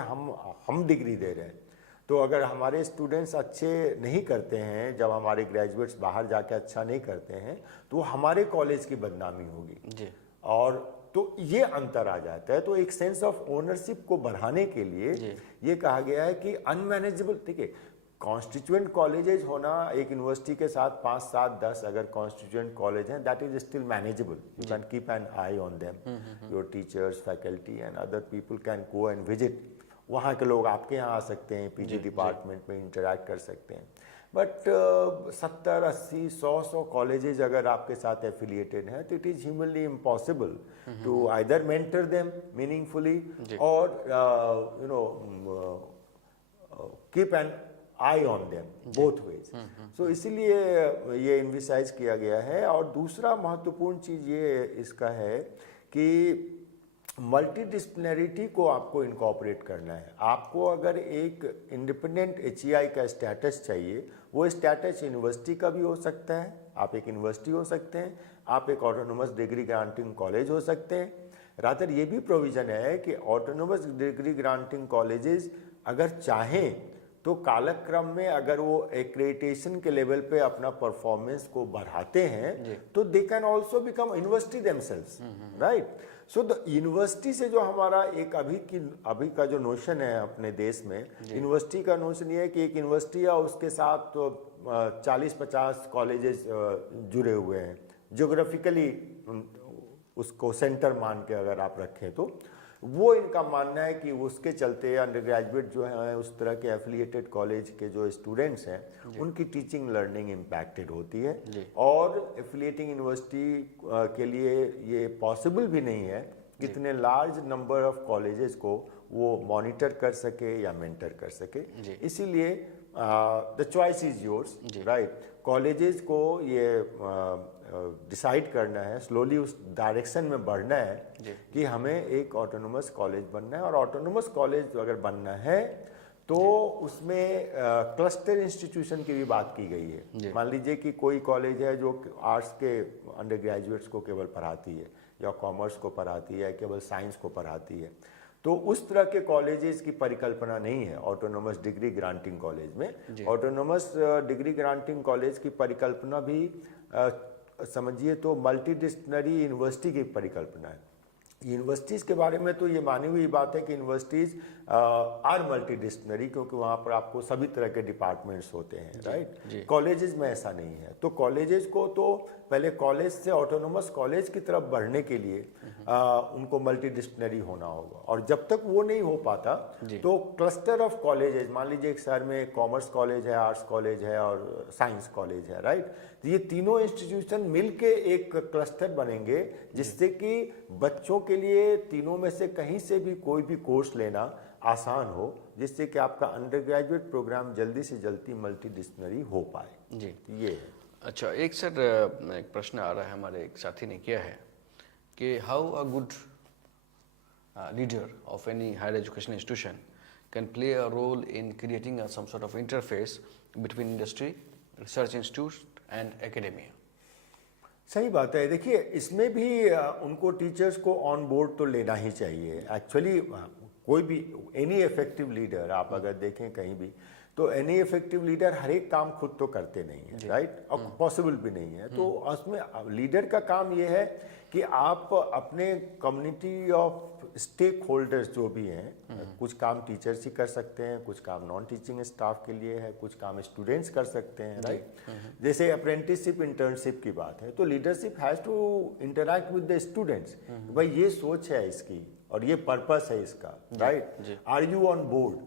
हम डिग्री दे रहे हैं। तो अगर हमारे स्टूडेंट्स अच्छे नहीं करते हैं, जब हमारे ग्रेजुएट्स बाहर जाके अच्छा नहीं करते हैं, तो हमारे कॉलेज की बदनामी होगी। और तो ये अंतर आ जाता है। तो एक सेंस ऑफ ओनरशिप को बढ़ाने के लिए ये कहा गया है कि अनमैनेजेबल, ठीक है, कॉन्स्टिट्यूएंट कॉलेजेस होना एक यूनिवर्सिटी के साथ 5, 7, 10 अगर कॉन्स्टिट्यूएंट कॉलेज हैं, that is still manageable. You can keep an eye on them, your teachers, faculty and other people can go and visit. वहाँ के लोग आपके यहाँ आ सकते हैं, पीजी डिपार्टमेंट में इंटरेक्ट कर सकते हैं। बट 70, 80, 100 कॉलेजेस अगर आपके साथ एफिलिएटेड हैं, तो it is humanly impossible to either mentor them meaningfully और keep an eye on them both ways. So इसीलिए ये इन्विसाइज किया गया है। और दूसरा महत्वपूर्ण चीज़ ये इसका है कि मल्टीडिसिप्लिनरिटी को आपको इनकॉर्पोरेट करना है। आपको अगर एक इंडिपेंडेंट HEI का स्टेटस चाहिए, वो स्टेटस यूनिवर्सिटी का भी हो सकता है, आप एक यूनिवर्सिटी हो सकते हैं, आप एक ऑटोनोमस डिग्री ग्रांटिंग कॉलेज हो सकते हैं। रादर ये भी प्रोविज़न है कि ऑटोनोमस डिग्री ग्रांटिंग कॉलेजेस अगर चाहें तो कालक्रम में अगर वो एक्रेडिटेशन के लेवल पे अपना परफॉर्मेंस को बढ़ाते हैं तो they can also become university themselves, right. So the university से जो हमारा एक अभी का जो नोशन है अपने देश में, यूनिवर्सिटी का नोशन ये है कि एक यूनिवर्सिटी है, उसके साथ तो 40-50 कॉलेजेस जुड़े हुए हैं। ज्योग्राफिकली उसको सेंटर मान के अगर आप रखें तो वो इनका मानना है कि उसके चलते अंडर ग्रेजुएट जो है उस तरह के एफिलिएटेड कॉलेज के जो स्टूडेंट्स हैं उनकी टीचिंग लर्निंग इम्पैक्टेड होती है। और एफिलिएटिंग यूनिवर्सिटी के लिए ये पॉसिबल भी नहीं है कितने लार्ज नंबर ऑफ कॉलेजेस को वो मॉनिटर कर सके या मेंटर कर सके। इसीलिए the choice is yours, right. Colleges को ये डिसाइड करना है, स्लोली उस डायरेक्शन में बढ़ना है कि हमें एक ऑटोनोमस कॉलेज बनना है। और ऑटोनोमस कॉलेज अगर बनना है तो उसमें क्लस्टर इंस्टीट्यूशन की भी बात की गई है। मान लीजिए कि कोई कॉलेज है जो आर्ट्स के अंडर ग्रेजुएट्स को केवल पढ़ाती है, या कॉमर्स को पढ़ाती है, केवल साइंस को पढ़ाती है, तो उस तरह के कॉलेजेस की परिकल्पना नहीं है ऑटोनोमस डिग्री ग्रांटिंग कॉलेज में। ऑटोनोमस डिग्री ग्रांटिंग कॉलेज की परिकल्पना भी समझिए तो मल्टीडिसिप्लिनरी यूनिवर्सिटी की परिकल्पना है। यूनिवर्सिटीज़ के बारे में तो ये मानी हुई बात है कि यूनिवर्सिटीज़ आर मल्टीडिसिप्लिनरी, क्योंकि वहाँ पर आपको सभी तरह के डिपार्टमेंट्स होते हैं, राइट। कॉलेजेस में ऐसा नहीं है। तो कॉलेजेस को तो पहले कॉलेज से ऑटोनोमस कॉलेज की तरफ बढ़ने के लिए उनको मल्टीडिसिप्लिनरी होना होगा। और जब तक वो नहीं हो पाता तो क्लस्टर ऑफ कॉलेजेस, मान लीजिए एक शहर में कॉमर्स कॉलेज है, आर्ट्स कॉलेज है और साइंस कॉलेज है, राइट। तो ये तीनों इंस्टीट्यूशन मिलके एक क्लस्टर बनेंगे जिससे कि बच्चों के लिए तीनों में से कहीं से भी कोई भी कोर्स लेना आसान हो, जिससे कि आपका अंडर ग्रेजुएट प्रोग्राम जल्दी से जल्दी मल्टीडिसिप्लिनरी हो पाए। जी, ये है। अच्छा, एक सर एक प्रश्न आ रहा है, हमारे एक साथी ने किया है कि how a good leader of any higher education institution can play a role in creating some sort of interface between industry, research institute and academia. सही बात है। देखिए, इसमें भी उनको टीचर्स को ऑन बोर्ड तो लेना ही चाहिए। एक्चुअली कोई भी एनी इफेक्टिव लीडर आप अगर देखें कहीं भी, तो एनी इफेक्टिव लीडर हर एक काम खुद तो करते नहीं है, राइट, और पॉसिबल भी नहीं है। तो उसमें लीडर का काम ये है कि आप अपने कम्युनिटी ऑफ स्टेक होल्डर्स जो भी हैं, कुछ काम टीचर्स ही कर सकते हैं, कुछ काम नॉन टीचिंग स्टाफ के लिए है, कुछ काम स्टूडेंट्स कर सकते हैं, राइट। जैसे अप्रेंटिसशिप, इंटर्नशिप की बात है तो leadership has to interact with the students. भाई ये सोच है इसकी और ये पर्पस है इसका, right. Are you on board?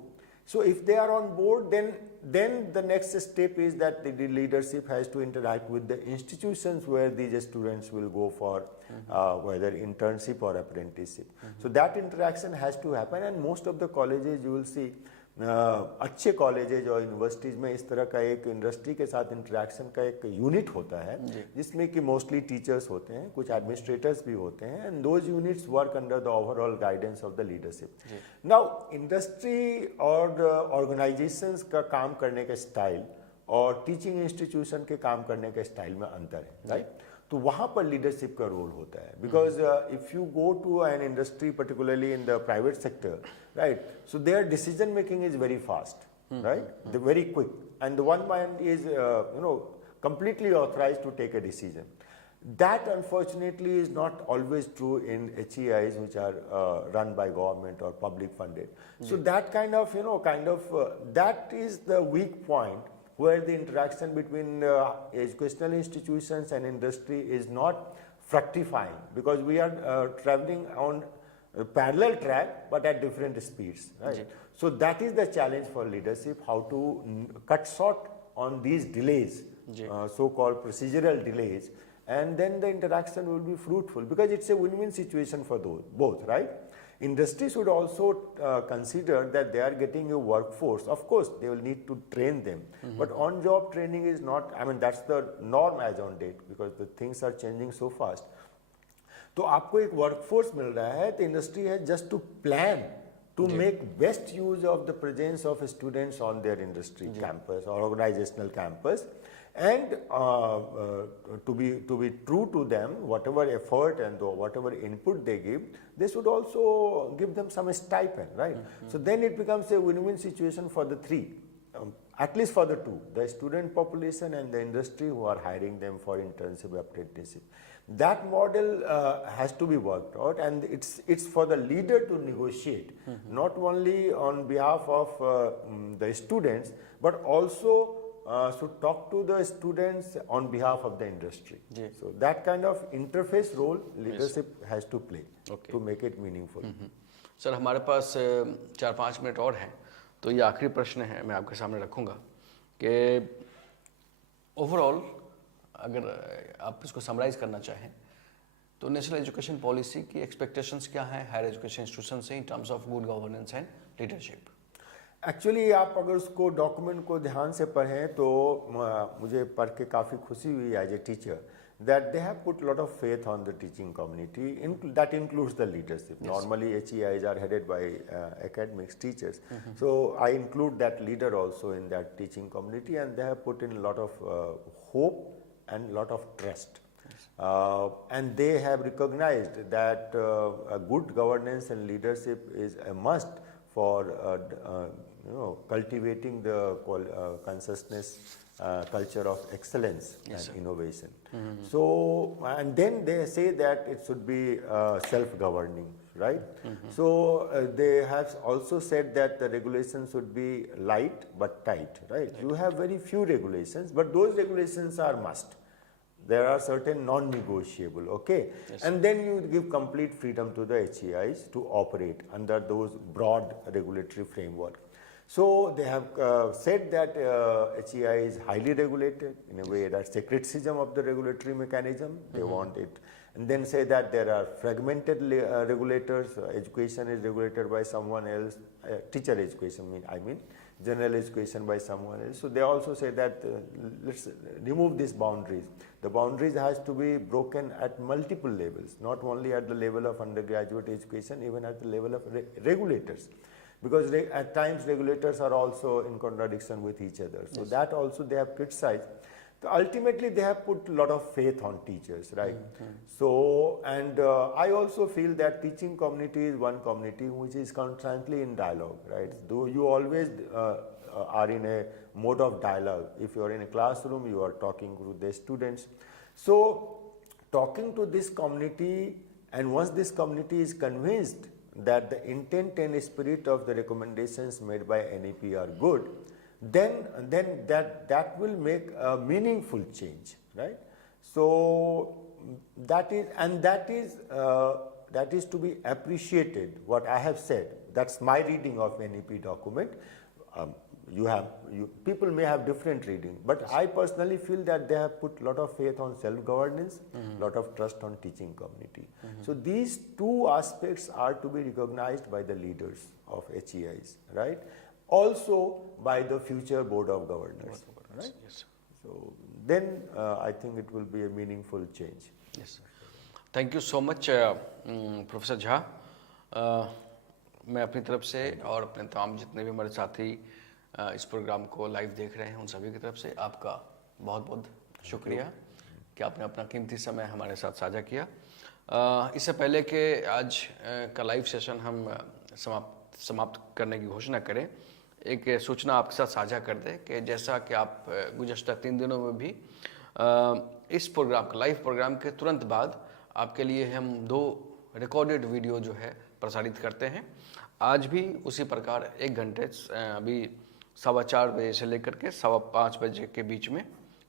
So if they are on board, then the next step is that the leadership has to interact with the institutions where these students will go for whether internship or apprenticeship. So that interaction has to happen, and most of the colleges you will see अच्छे colleges और universities में इस तरह का एक industry के साथ interaction का एक यूनिट होता है जिसमें कि मोस्टली टीचर्स होते हैं, कुछ एडमिनिस्ट्रेटर्स भी होते हैं, and those units work under the overall guidance of the leadership. Now industry और ऑर्गेनाइजेशंस का काम करने का स्टाइल और टीचिंग इंस्टीट्यूशन के काम करने के स्टाइल में अंतर है, राइट? तो वहाँ पर लीडरशिप का रोल होता है, because if you go to an industry particularly in the private sector, right, so their decision making is very fast, right, they're very quick, and the one man is completely authorized to take a decision. That unfortunately is not always true in HEIs which are run by government or public funded. So that kind of that is the weak point where the interaction between educational institutions and industry is not fructifying, because we are traveling on a parallel track but at different speeds, right? So that is the challenge for leadership, how to cut short on these delays, so-called procedural delays, and then the interaction will be fruitful, because it's a win-win situation for both, right? Industry should also consider that they are getting a workforce. Of course, they will need to train them, but on-job training is not, I mean, that's the norm as on date, because the things are changing so fast. तो आपको एक workforce मिल रहा है, तो industry है just to plan to make best use of the presence of students on their industry campus और organisational campus, and to be true to them, whatever effort and whatever input they give, they should also give them some stipend, right? So then it becomes a win-win situation for the three, at least for the two, the student population and the industry who are hiring them for internship, apprenticeship. That model has to be worked out, and it's for the leader to negotiate, not only on behalf of the students, but also should talk to the students on behalf of the industry. So that kind of interface role leadership has to play to make it meaningful. Sir हमारे पास 4-5 minute और हैं, तो ये आखिरी प्रश्न है, मैं आपके सामने रखूँगा कि ओवरऑल अगर आप इसको समराइज करना चाहें तो नेशनल एजुकेशन पॉलिसी की एक्सपेक्टेशंस क्या हैं हायर एजुकेशन इंस्टीट्यूशन से in terms of good governance and leadership? Actually आप अगर उसको डॉक्यूमेंट को ध्यान से पढ़ें तो मुझे पढ़ के काफ़ी खुशी हुई as a teacher that they have put a lot of faith on the teaching community, that includes the leadership. Normally HEIs are headed by academics, teachers. So I include that leader also in that teaching community, and they have put in a lot of hope and a lot of trust. And they have recognized that a good governance and leadership is a must for cultivating the consciousness culture of excellence and innovation. So, and then they say that it should be self-governing, right? So they have also said that the regulations should be light but tight, right? You have very few regulations, but those regulations are must. There are certain non-negotiable, okay? And then you give complete freedom to the HEIs to operate under those broad regulatory framework. So they have said that HEI is highly regulated in a way, that's a criticism of the regulatory mechanism. They want it, and then say that there are fragmented regulators. Education is regulated by someone else. Teacher education, I mean general education by someone else. So they also say that let's remove these boundaries. The boundaries has to be broken at multiple levels, not only at the level of undergraduate education, even at the level of regulators. Because at times regulators are also in contradiction with each other. So that also they have criticized. So ultimately they have put a lot of faith on teachers, right? So, and I also feel that teaching community is one community which is constantly in dialogue, right? Though you always are in a mode of dialogue. If you are in a classroom, you are talking to the students. So talking to this community, and once this community is convinced that the intent and spirit of the recommendations made by NEP are good, then that will make a meaningful change, right? So that is to be appreciated. What I have said, that's my reading of NEP document. people may have different reading, but I personally feel that they have put lot of faith on self-governance, lot of trust on teaching community. So these two aspects are to be recognized by the leaders of HEIs, right? Also by the future board of governors, right? Yes. So then I think it will be a meaningful change. Yes. Thank you so much, professor Jha. मैं अपनी तरफ से और अपने तमाम जितने भी हमारे साथी इस प्रोग्राम को लाइव देख रहे हैं उन सभी की तरफ से आपका बहुत बहुत शुक्रिया कि आपने अपना कीमती समय हमारे साथ साझा किया. इससे पहले कि आज का लाइव सेशन हम समाप्त करने की घोषणा करें, एक सूचना आपके साथ साझा कर दें कि जैसा कि आप गुज़श्ता 3 दिनों में भी इस प्रोग्राम का लाइव प्रोग्राम के तुरंत बाद आपके लिए हम 2 रिकॉर्डेड वीडियो जो है प्रसारित करते हैं. आज भी उसी प्रकार 1 घंटे अभी 4:15 बजे से लेकर के 5:15 बजे के बीच में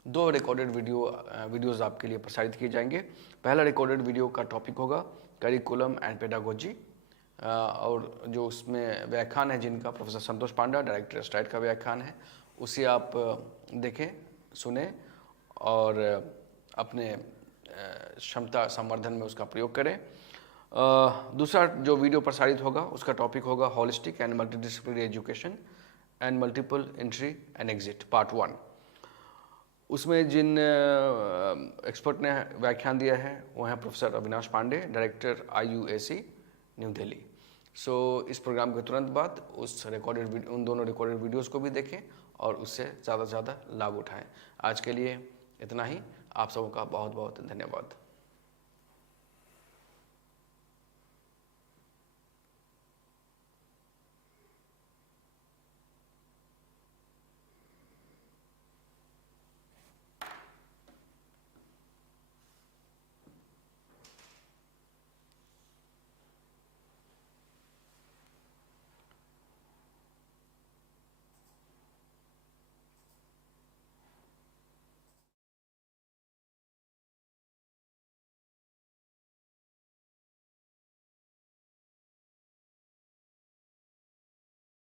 2 रिकॉर्डेड वीडियोस आपके लिए प्रसारित किए जाएंगे. पहला रिकॉर्डेड वीडियो का टॉपिक होगा करिकुलम एंड पेडागोजी, और जो उसमें व्याख्यान है जिनका प्रोफेसर संतोष पांडा डायरेक्टर स्टाइट का व्याख्यान है, उसे आप देखें, सुने और अपने क्षमता संवर्धन में उसका प्रयोग करें. दूसरा जो वीडियो प्रसारित होगा उसका टॉपिक होगा holistic and multidisciplinary education and multiple entry and exit part 1. उसमें जिन एक्सपर्ट ने व्याख्यान दिया है वो हैं professor Avinash Pande, director IUAC new Delhi. So इस प्रोग्राम के तुरंत बाद उन दोनों रिकॉर्डेड वीडियोस को भी देखें और उससे ज़्यादा से ज़्यादा लाभ उठाएं. आज के लिए इतना ही. आप सबों का बहुत बहुत धन्यवाद.